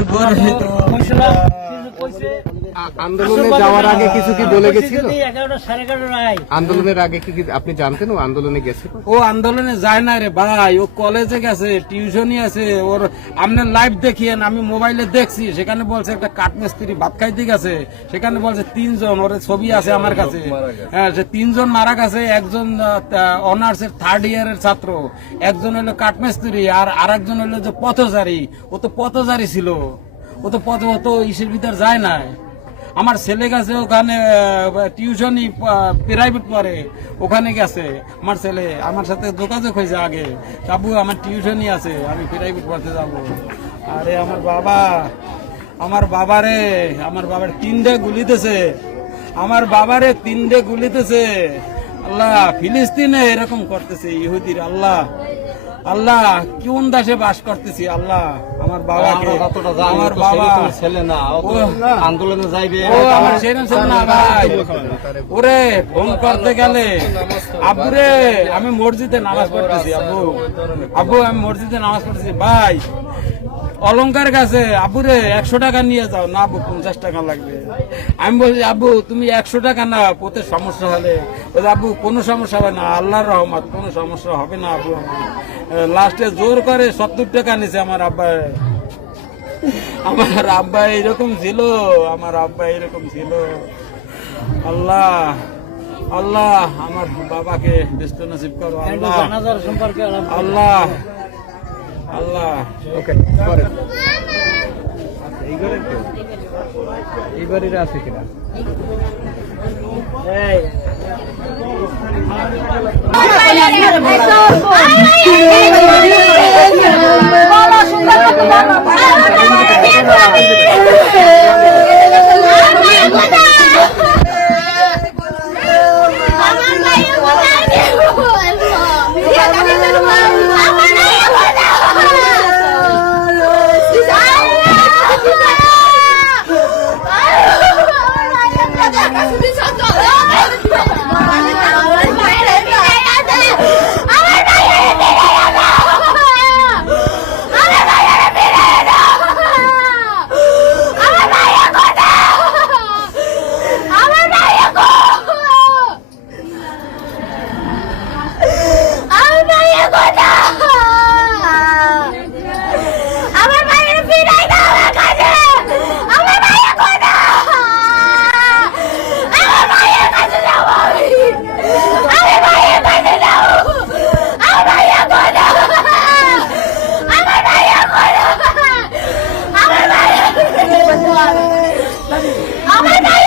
Bore है। আন্দোলনে যাওয়ার আগে কিছু কি বলে গেছিল? আন্দোলনের আগে কি আপনি জানতেন ও আন্দোলনে গেছিল? ও আন্দোলনে যায় না রে ভাই ও কলেজে গেছে টিউশনই আছে ওর আপনার লাইভ দেখিয়েন আমি মোবাইলে দেখছি সেখানে বলছে একটা কাঠমিস্ত্রি ভাত খাইতে গেছে সেখানে বলছে তিনজন ওর ছবি আছে আমার কাছে। হ্যাঁ সে তিনজন মারা গেছে একজন অনার্স এর থার্ড ইয়ারের ছাত্র একজন হলো কাঠমিস্ত্রি আর আরেকজন হলো যে পথচারী ও তো পথচারী ছিল। ও তো পথ অত ইসের ভিতর যায় না আমার ছেলে গেছে, ওখানে টিউশনই প্রাইভেট পড়ে, ওখানে গেছে। আমার ছেলে, আমার সাথে যোগাযোগ হয়েছে আগে। তাবু আমার টিউশনই আছে, আমি প্রাইভেট পড়তে যাব। আরে, আমার বাবা, আমার বাবারে, আমার বাবার তিনটে গুলিতেছে। আমার বাবারে তিনটে গুলিতেছে। আল্লাহ, ফিলিস্তিনে এরকম করতেছে, ইহুদির, আল্লাহ। আল্লাহ কোন দেশে বাস করতেছি? আল্লাহ আমার বাবাকে। আমার বাবা। ছেলে না আন্দোলনে যাইবে। না ভাই। ওরে ফোন করতে গেলে। আব্বু রে আমি মসজিদে নামাজ পড়তেছি আব্বু। আব্বু আমি মসজিদে নামাজ পড়তেছি। ভাই অলংকার কাছে আব্বু রে একশো টাকা নিয়ে যাও। না আব্বু পঞ্চাশ টাকা লাগবে। আমি বলছি আব্বু তুমি একশো টাকা না পোতে সমস্যা হলে। বলছে, আব্বু কোনো সমস্যা হবে না আল্লাহর রহমত কোনো সমস্যা হবে না আব্বু লাস্টে জোর করে সত্তর টাকা নিছে আমার আব্বা। আমার আব্বা এরকম ছিল আমার আব্বা এরকম ছিল। আল্লাহ আল্লাহ আমার বাবাকে ব্যস্ত নসিব করো আল্লাহ। সম্পর্কে আল্লাহ আল্লাহ। ওকে পরে। এই বাড়ির আছে কিনা এই, I'm Amar